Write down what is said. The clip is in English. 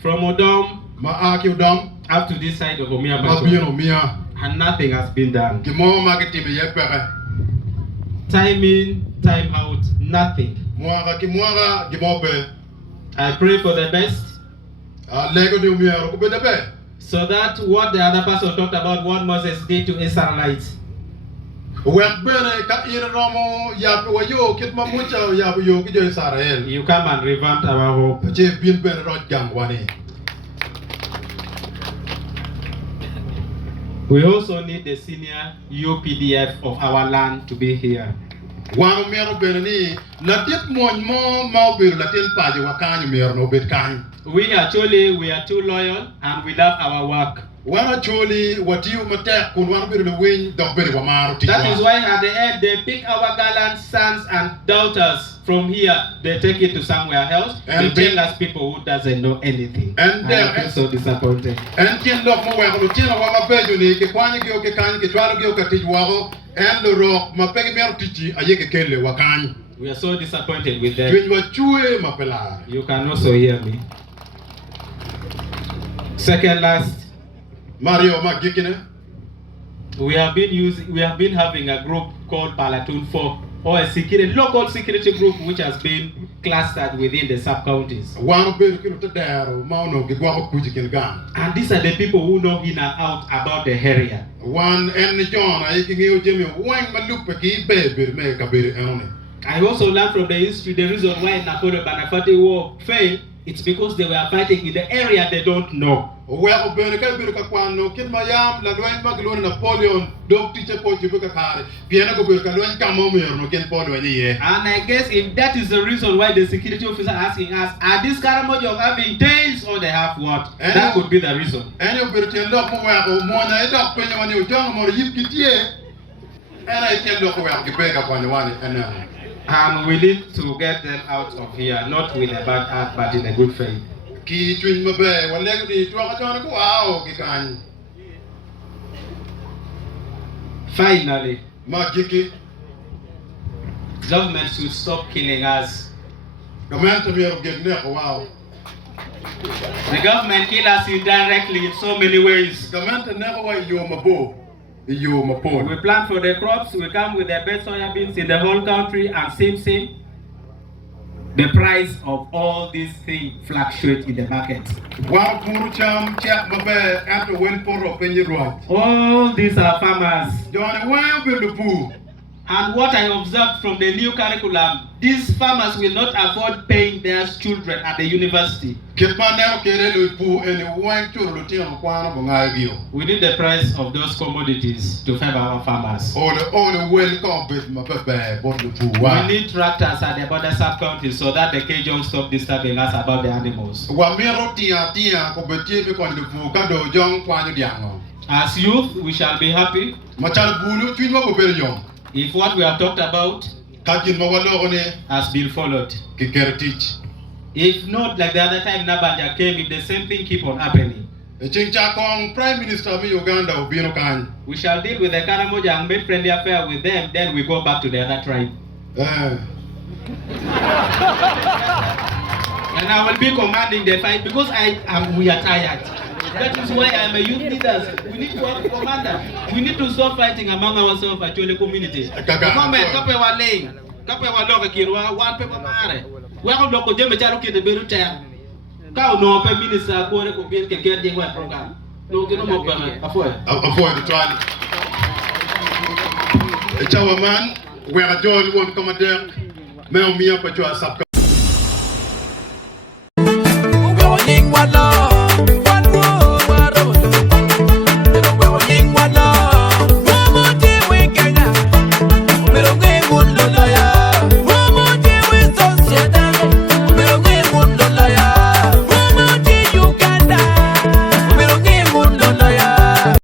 From Odom up to this side of Omia, and nothing has been done. Time in, time out, nothing. I pray for the best. So that what the other person talked about, what Moses did to Israelites. You come and revamp our hope. We also need the senior UPDF of our land to be here. We are too loyal and we love our work. That is why at the end they pick our gallant sons and daughters from here. They take it to somewhere else. And they tell us people who doesn't know anything. And I feel so disappointed. We are so disappointed with them. You can also hear me. Second last, Mario Magikine. We have been having a group called Palatun 4, or a local security group which has been clustered within the sub-counties. And these are the people who know in and out about the area. I also learned from the history the reason why Nakoro Banafate war failed. It's because they were fighting in the area they don't know. And I guess if that is the reason why the security officer asking us, are these Karamojong having tails or they have what? That could be the reason. And we need to get them out of here, not with a bad heart, but in a good faith. Finally, government should stop killing us. The government kills us indirectly in so many ways. We plant for the crops, we come with the best soya beans in the whole country, and same, the price of all these things fluctuate in the market. All these are farmers. And what I observed from the new curriculum, these farmers will not afford paying their children at the university. We need the price of those commodities to favor our farmers. We need tractors at the border sub-counties so that the Kajong stop disturbing us about the animals. As youth, we shall be happy if what we have talked about has been followed. If not, like the other time Nabanja came, if the same thing keep on happening, Prime Minister of Uganda, we shall deal with the Karamojong, make friendly affair with them, then we go back to the other tribe. And I will be commanding the fight because we are tired. That is why I am a youth leader. We need to have a commander. We need to stop fighting among ourselves at the community. The moment, we are going to do the better. Cow no pe minister ko re ko bien ke get dey wa program. No ke no mo ba avoid the trial. E chawa man, we are join one commander. Me o mi apa cho asap.